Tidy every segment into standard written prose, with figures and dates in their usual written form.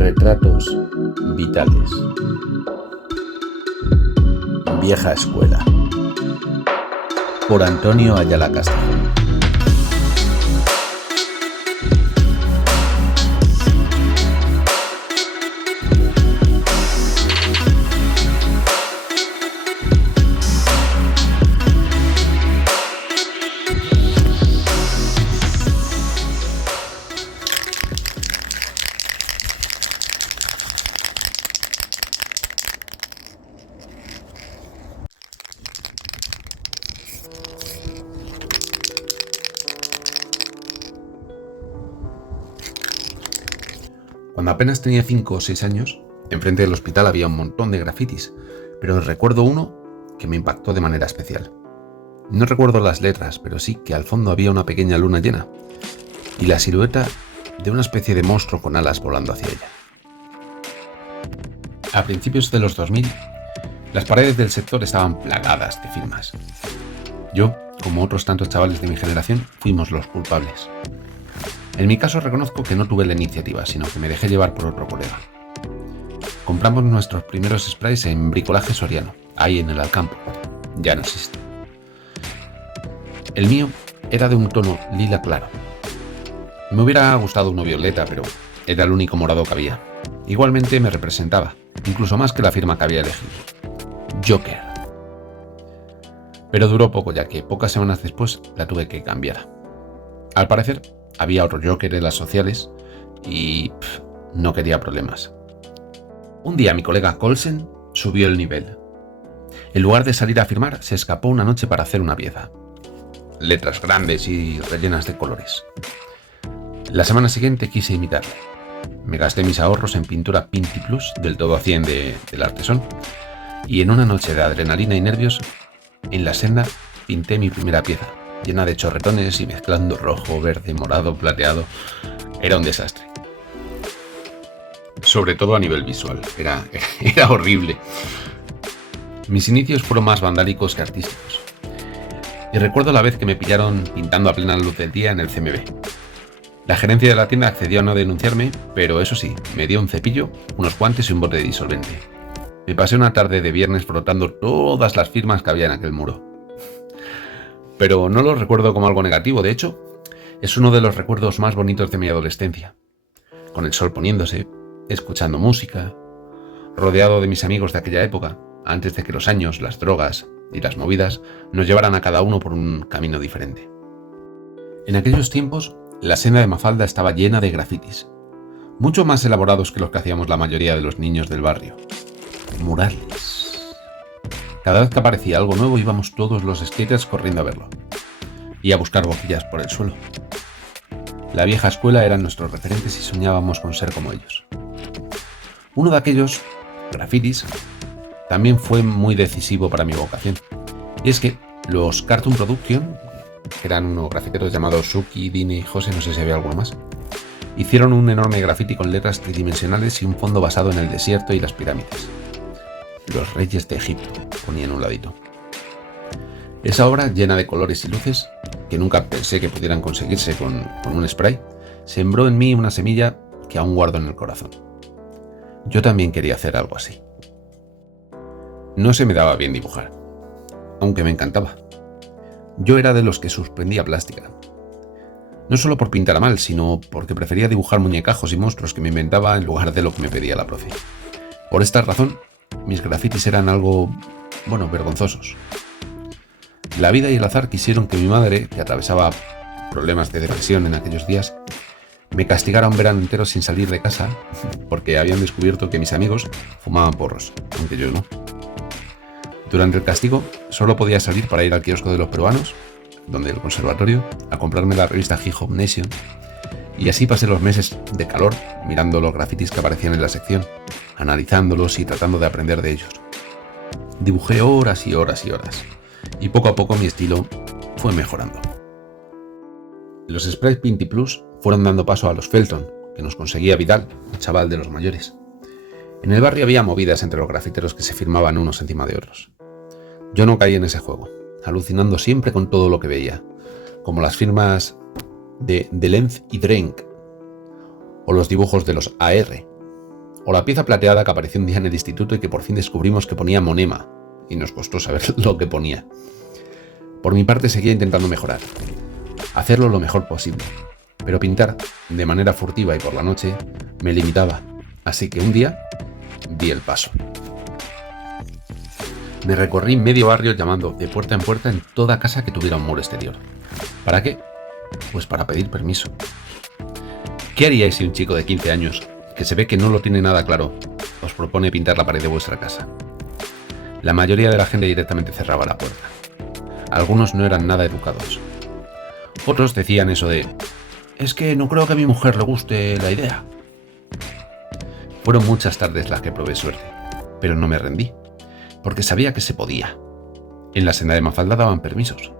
Retratos vitales. Vieja escuela. Por Antonio Ayala Castejón. Cuando apenas tenía 5 o 6 años, enfrente del hospital había un montón de grafitis, pero recuerdo uno que me impactó de manera especial. No recuerdo las letras, pero sí que al fondo había una pequeña luna llena y la silueta de una especie de monstruo con alas volando hacia ella. A principios de los 2000, las paredes del sector estaban plagadas de firmas. Yo, como otros tantos chavales de mi generación, fuimos los culpables. En mi caso reconozco que no tuve la iniciativa, sino que me dejé llevar por otro colega. Compramos nuestros primeros sprays en Bricolaje Soriano, ahí en el Alcampo. Ya no existe. El mío era de un tono lila claro. Me hubiera gustado uno violeta, pero era el único morado que había. Igualmente me representaba, incluso más que la firma que había elegido. Joker. Pero duró poco, ya que pocas semanas después la tuve que cambiar. Al parecer, había otro Joker en las sociales y no quería problemas. Un día mi colega Colsen subió el nivel. En lugar de salir a firmar, se escapó una noche para hacer una pieza. Letras grandes y rellenas de colores. La semana siguiente quise imitarle. Me gasté mis ahorros en pintura Pinti Plus, del todo a 100 del artesón, y en una noche de adrenalina y nervios, en la senda pinté mi primera pieza, llena de chorretones y mezclando rojo, verde, morado, plateado. Era un desastre. Sobre todo a nivel visual. Era horrible. Mis inicios fueron más vandálicos que artísticos. Y recuerdo la vez que me pillaron pintando a plena luz del día en el CMB. La gerencia de la tienda accedió a no denunciarme, pero eso sí, me dio un cepillo, unos guantes y un bote de disolvente. Me pasé una tarde de viernes frotando todas las firmas que había en aquel muro. Pero no lo recuerdo como algo negativo, de hecho, es uno de los recuerdos más bonitos de mi adolescencia. Con el sol poniéndose, escuchando música, rodeado de mis amigos de aquella época, antes de que los años, las drogas y las movidas nos llevaran a cada uno por un camino diferente. En aquellos tiempos, la senda de Mafalda estaba llena de grafitis, mucho más elaborados que los que hacíamos la mayoría de los niños del barrio. Murales. Cada vez que aparecía algo nuevo íbamos todos los skaters corriendo a verlo y a buscar boquillas por el suelo. La vieja escuela eran nuestros referentes y soñábamos con ser como ellos. Uno de aquellos grafitis también fue muy decisivo para mi vocación, y es que los Cartoon Production, que eran unos grafiteros llamados Suki, Dine y José, no sé si había alguno más, hicieron un enorme grafiti con letras tridimensionales y un fondo basado en el desierto y las pirámides. Los reyes de Egipto, ponía en un ladito. Esa obra, llena de colores y luces, que nunca pensé que pudieran conseguirse con un spray, sembró en mí una semilla que aún guardo en el corazón. Yo también quería hacer algo así. No se me daba bien dibujar, aunque me encantaba. Yo era de los que suspendía plástica. No solo por pintar a mal, sino porque prefería dibujar muñecajos y monstruos que me inventaba en lugar de lo que me pedía la profe. Por esta razón, mis grafitis eran algo, vergonzosos. La vida y el azar quisieron que mi madre, que atravesaba problemas de depresión en aquellos días, me castigara un verano entero sin salir de casa porque habían descubierto que mis amigos fumaban porros, aunque yo no. Durante el castigo solo podía salir para ir al kiosco de los peruanos, donde el conservatorio, a comprarme la revista Hip Hop Nation, y así pasé los meses de calor mirando los grafitis que aparecían en la sección, analizándolos y tratando de aprender de ellos. Dibujé horas y horas y horas, y poco a poco mi estilo fue mejorando. Los sprays Pinti Plus fueron dando paso a los Felton, que nos conseguía Vidal, el chaval de los mayores. En el barrio había movidas entre los grafiteros que se firmaban unos encima de otros. Yo no caí en ese juego, alucinando siempre con todo lo que veía, como las firmas de The Length y Drink, o los dibujos de los AR, O la pieza plateada que apareció un día en el instituto y que por fin descubrimos que ponía monema, y nos costó saber lo que ponía. Por mi parte seguía intentando mejorar, hacerlo lo mejor posible, pero pintar de manera furtiva y por la noche me limitaba, así que un día di el paso. Me recorrí medio barrio llamando de puerta en puerta en toda casa que tuviera un muro exterior. ¿Para qué? Pues para pedir permiso. ¿Qué haríais si un chico de 15 años, que se ve que no lo tiene nada claro, os propone pintar la pared de vuestra casa? La mayoría de la gente directamente cerraba la puerta. Algunos no eran nada educados. Otros decían eso de: es que no creo que a mi mujer le guste la idea. Fueron muchas tardes las que probé suerte, pero no me rendí, porque sabía que se podía. En la senda de Mafalda daban permisos,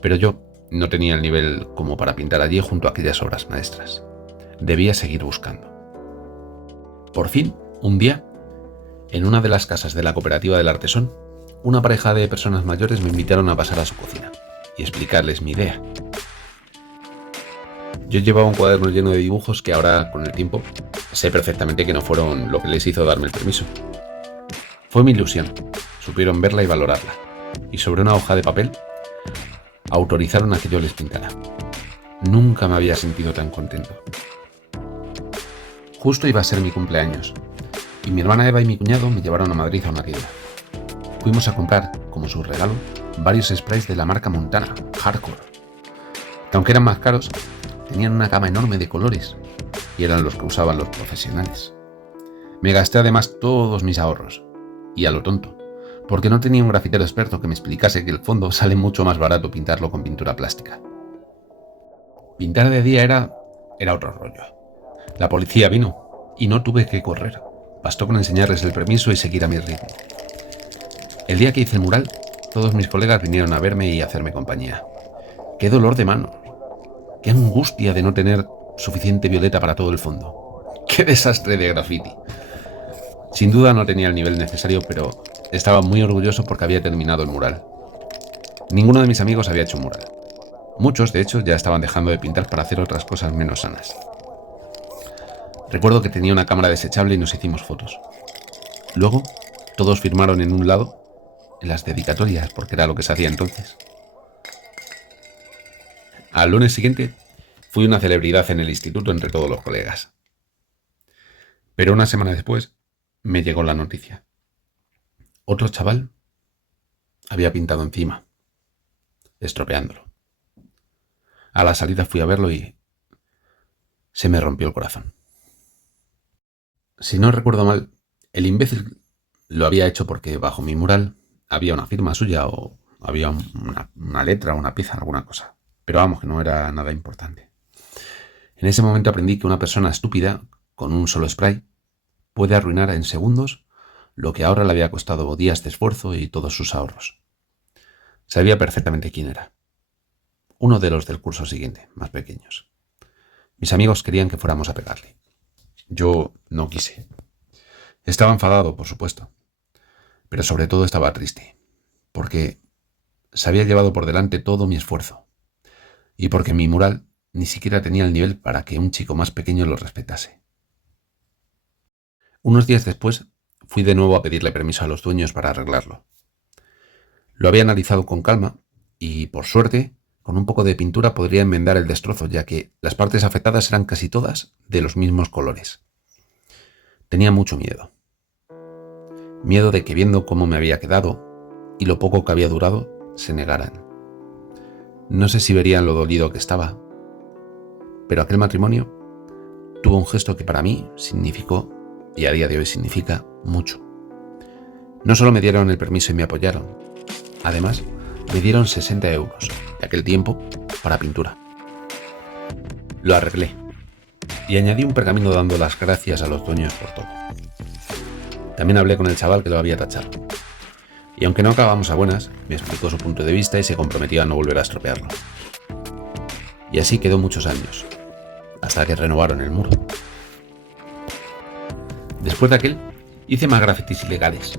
pero yo no tenía el nivel como para pintar allí junto a aquellas obras maestras. Debía seguir buscando. Por fin, un día, en una de las casas de la cooperativa del Artesón, una pareja de personas mayores me invitaron a pasar a su cocina y explicarles mi idea. Yo llevaba un cuaderno lleno de dibujos que ahora, con el tiempo, sé perfectamente que no fueron lo que les hizo darme el permiso. Fue mi ilusión, supieron verla y valorarla, y sobre una hoja de papel autorizaron a que yo les pintara. Nunca me había sentido tan contento. Justo iba a ser mi cumpleaños, y mi hermana Eva y mi cuñado me llevaron a Madrid a una tienda. Fuimos a comprar, como su regalo, varios sprays de la marca Montana, Hardcore, que aunque eran más caros, tenían una gama enorme de colores, y eran los que usaban los profesionales. Me gasté además todos mis ahorros, y a lo tonto, porque no tenía un grafitero experto que me explicase que el fondo sale mucho más barato pintarlo con pintura plástica. Pintar de día era otro rollo. La policía vino, y no tuve que correr. Bastó con enseñarles el permiso y seguir a mi ritmo. El día que hice el mural, todos mis colegas vinieron a verme y a hacerme compañía. ¡Qué dolor de manos! ¡Qué angustia de no tener suficiente violeta para todo el fondo! ¡Qué desastre de graffiti! Sin duda no tenía el nivel necesario, pero estaba muy orgulloso porque había terminado el mural. Ninguno de mis amigos había hecho un mural. Muchos, de hecho, ya estaban dejando de pintar para hacer otras cosas menos sanas. Recuerdo que tenía una cámara desechable y nos hicimos fotos. Luego, todos firmaron en un lado, en las dedicatorias, porque era lo que se hacía entonces. Al lunes siguiente, fui una celebridad en el instituto entre todos los colegas. Pero una semana después, me llegó la noticia. Otro chaval había pintado encima, estropeándolo. A la salida fui a verlo y se me rompió el corazón. Si no recuerdo mal, el imbécil lo había hecho porque bajo mi mural había una firma suya o había una letra o una pieza, alguna cosa. Pero vamos, que no era nada importante. En ese momento aprendí que una persona estúpida, con un solo spray, puede arruinar en segundos lo que ahora le había costado días de esfuerzo y todos sus ahorros. Sabía perfectamente quién era. Uno de los del curso siguiente, más pequeños. Mis amigos querían que fuéramos a pegarle. Yo no quise. Estaba enfadado, por supuesto, pero sobre todo estaba triste, porque se había llevado por delante todo mi esfuerzo, y porque mi mural ni siquiera tenía el nivel para que un chico más pequeño lo respetase. Unos días después, fui de nuevo a pedirle permiso a los dueños para arreglarlo. Lo había analizado con calma y, por suerte, con un poco de pintura podría enmendar el destrozo, ya que las partes afectadas eran casi todas de los mismos colores. Tenía mucho miedo. Miedo de que, viendo cómo me había quedado y lo poco que había durado, se negaran. No sé si verían lo dolido que estaba, pero aquel matrimonio tuvo un gesto que para mí significó, y a día de hoy significa, mucho. No solo me dieron el permiso y me apoyaron, además me dieron 60 euros de aquel tiempo para pintura. Lo arreglé y añadí un pergamino dando las gracias a los dueños por todo. También hablé con el chaval que lo había tachado. Y aunque no acabamos a buenas, me explicó su punto de vista y se comprometió a no volver a estropearlo. Y así quedó muchos años, hasta que renovaron el muro. Después de aquel, hice más grafitis ilegales,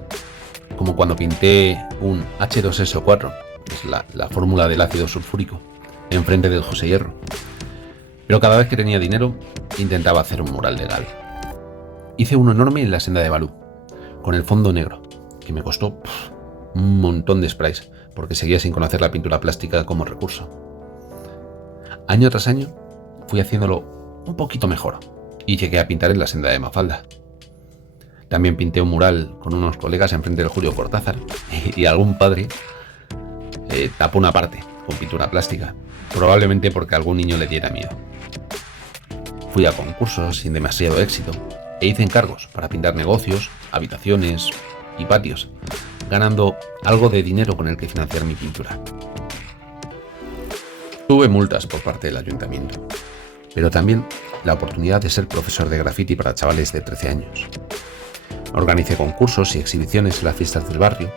como cuando pinté un H2SO4, que es la fórmula del ácido sulfúrico, enfrente del José Hierro. Pero cada vez que tenía dinero, intentaba hacer un mural legal. Hice uno enorme en la senda de Balú, con el fondo negro, que me costó un montón de sprays, porque seguía sin conocer la pintura plástica como recurso. Año tras año fui haciéndolo un poquito mejor y llegué a pintar en la senda de Mafalda. También pinté un mural con unos colegas enfrente del Julio Cortázar y algún padre tapó una parte con pintura plástica, probablemente porque a algún niño le diera miedo. Fui a concursos sin demasiado éxito e hice encargos para pintar negocios, habitaciones y patios, ganando algo de dinero con el que financiar mi pintura. Tuve multas por parte del ayuntamiento, pero también la oportunidad de ser profesor de graffiti para chavales de 13 años. Organicé concursos y exhibiciones en las fiestas del barrio,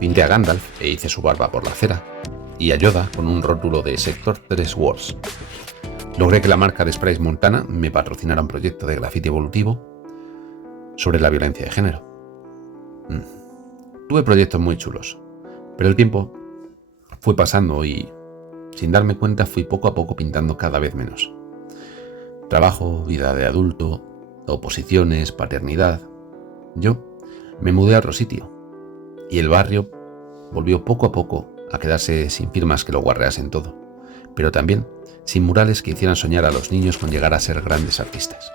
pinté a Gandalf e hice su barba por la acera, y a Yoda con un rótulo de Sector 3 Wars. Logré que la marca de sprays Montana me patrocinara un proyecto de graffiti evolutivo sobre la violencia de género. Tuve proyectos muy chulos, pero el tiempo fue pasando y, sin darme cuenta, fui poco a poco pintando cada vez menos. Trabajo, vida de adulto, oposiciones, paternidad. Yo me mudé a otro sitio y el barrio volvió poco a poco a quedarse sin firmas que lo guarreasen todo, pero también sin murales que hicieran soñar a los niños con llegar a ser grandes artistas.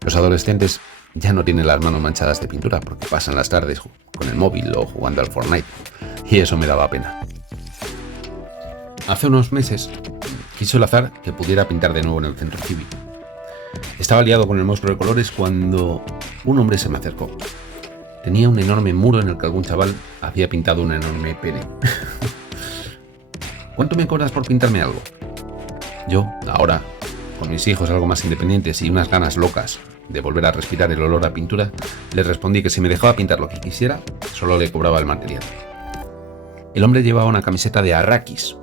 Los adolescentes ya no tienen las manos manchadas de pintura porque pasan las tardes con el móvil o jugando al Fortnite, y eso me daba pena. Hace unos meses quiso el azar que pudiera pintar de nuevo en el centro cívico. Estaba liado con el monstruo de colores cuando un hombre se me acercó. Tenía un enorme muro en el que algún chaval había pintado un enorme pene. ¿Cuánto me cobras por pintarme algo? Yo, ahora, con mis hijos algo más independientes y unas ganas locas de volver a respirar el olor a pintura, le respondí que si me dejaba pintar lo que quisiera, solo le cobraba el material. El hombre llevaba una camiseta de Arrakis,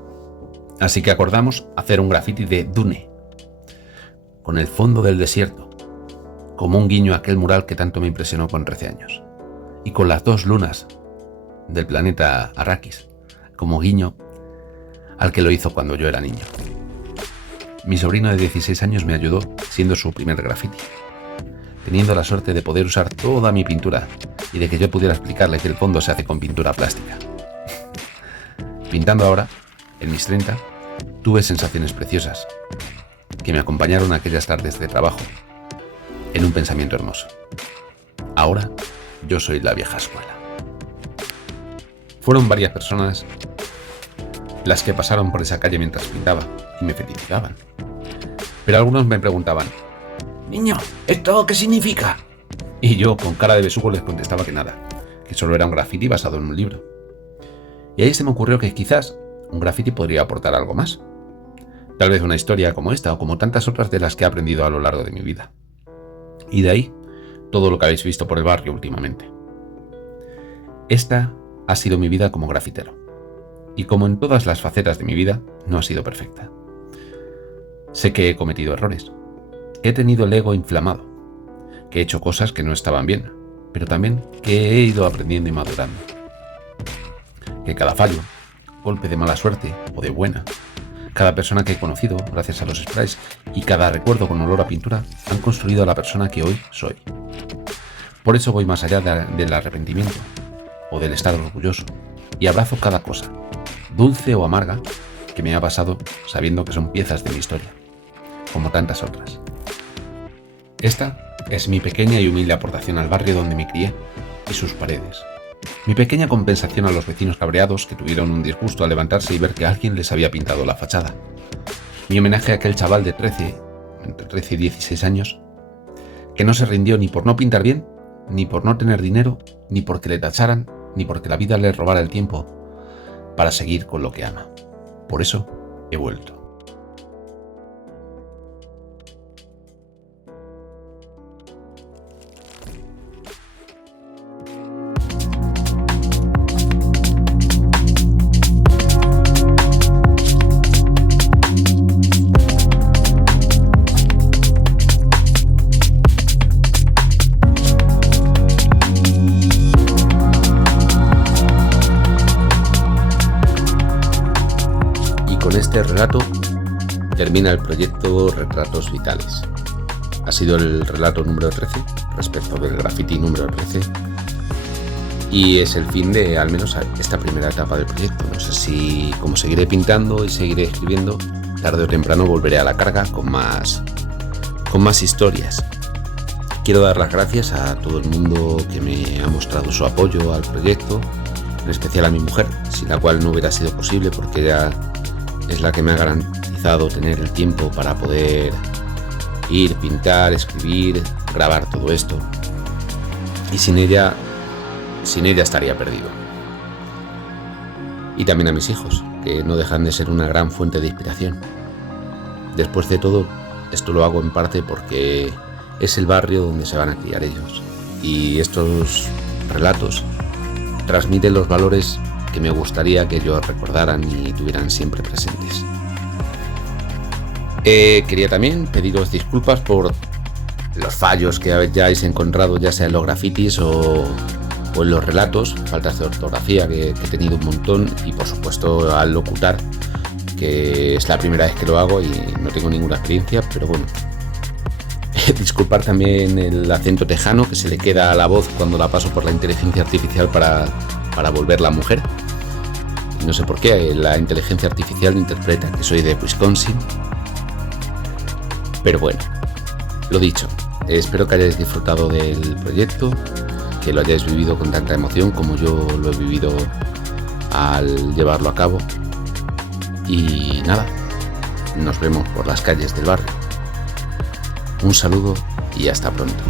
así que acordamos hacer un graffiti de Dune, con el fondo del desierto, como un guiño a aquel mural que tanto me impresionó con 13 años, y con las 2 lunas del planeta Arrakis, como guiño al que lo hizo cuando yo era niño. Mi sobrino de 16 años me ayudó siendo su primer graffiti, teniendo la suerte de poder usar toda mi pintura y de que yo pudiera explicarle que el fondo se hace con pintura plástica. Pintando ahora, en mis 30, tuve sensaciones preciosas que me acompañaron aquellas tardes de trabajo en un pensamiento hermoso. Ahora yo soy la vieja escuela. Fueron varias personas las que pasaron por esa calle mientras pintaba y me felicitaban. Pero algunos me preguntaban: «Niño, ¿esto qué significa?». Y yo, con cara de besugo, les contestaba que nada, que solo era un graffiti basado en un libro. Y ahí se me ocurrió que quizás un graffiti podría aportar algo más. Tal vez una historia como esta o como tantas otras de las que he aprendido a lo largo de mi vida. Y de ahí todo lo que habéis visto por el barrio últimamente. Esta ha sido mi vida como grafitero. Y como en todas las facetas de mi vida, no ha sido perfecta. Sé que he cometido errores, que he tenido el ego inflamado, que he hecho cosas que no estaban bien, pero también que he ido aprendiendo y madurando. Que cada fallo, golpe de mala suerte o de buena, cada persona que he conocido gracias a los sprays y cada recuerdo con olor a pintura han construido a la persona que hoy soy. Por eso voy más allá del arrepentimiento o del estar orgulloso y abrazo cada cosa, dulce o amarga, que me ha pasado sabiendo que son piezas de mi historia, como tantas otras. Esta es mi pequeña y humilde aportación al barrio donde me crié y sus paredes. Mi pequeña compensación a los vecinos cabreados que tuvieron un disgusto al levantarse y ver que alguien les había pintado la fachada. Mi homenaje a aquel chaval de entre 13 y 16 años, que no se rindió ni por no pintar bien, ni por no tener dinero, ni porque le tacharan, ni porque la vida le robara el tiempo para seguir con lo que ama. Por eso he vuelto. Con este relato termina el proyecto Retratos Vitales. Ha sido el relato número 13 respecto del graffiti número 13 y es el fin de al menos esta primera etapa del proyecto. No sé si, como seguiré pintando y seguiré escribiendo, tarde o temprano volveré a la carga con más historias. Quiero dar las gracias a todo el mundo que me ha mostrado su apoyo al proyecto, en especial a mi mujer, sin la cual no hubiera sido posible, porque ella es la que me ha garantizado tener el tiempo para poder ir, pintar, escribir, grabar todo esto. Y sin ella estaría perdido. Y también a mis hijos, que no dejan de ser una gran fuente de inspiración. Después de todo, esto lo hago en parte porque es el barrio donde se van a criar ellos. Y estos relatos transmiten los valores que me gustaría que ellos recordaran y tuvieran siempre presentes. Quería también pediros disculpas por los fallos que hayáis encontrado, ya sea en los grafitis o en los relatos, faltas de ortografía que he tenido un montón, y por supuesto al locutar, que es la primera vez que lo hago y no tengo ninguna experiencia, pero bueno. Disculpar también el acento tejano que se le queda a la voz cuando la paso por la inteligencia artificial para volverla mujer. No sé por qué la inteligencia artificial interpreta que soy de Wisconsin. Pero bueno, lo dicho, espero que hayáis disfrutado del proyecto, que lo hayáis vivido con tanta emoción como yo lo he vivido al llevarlo a cabo. Y nada, nos vemos por las calles del barrio. Un saludo y hasta pronto.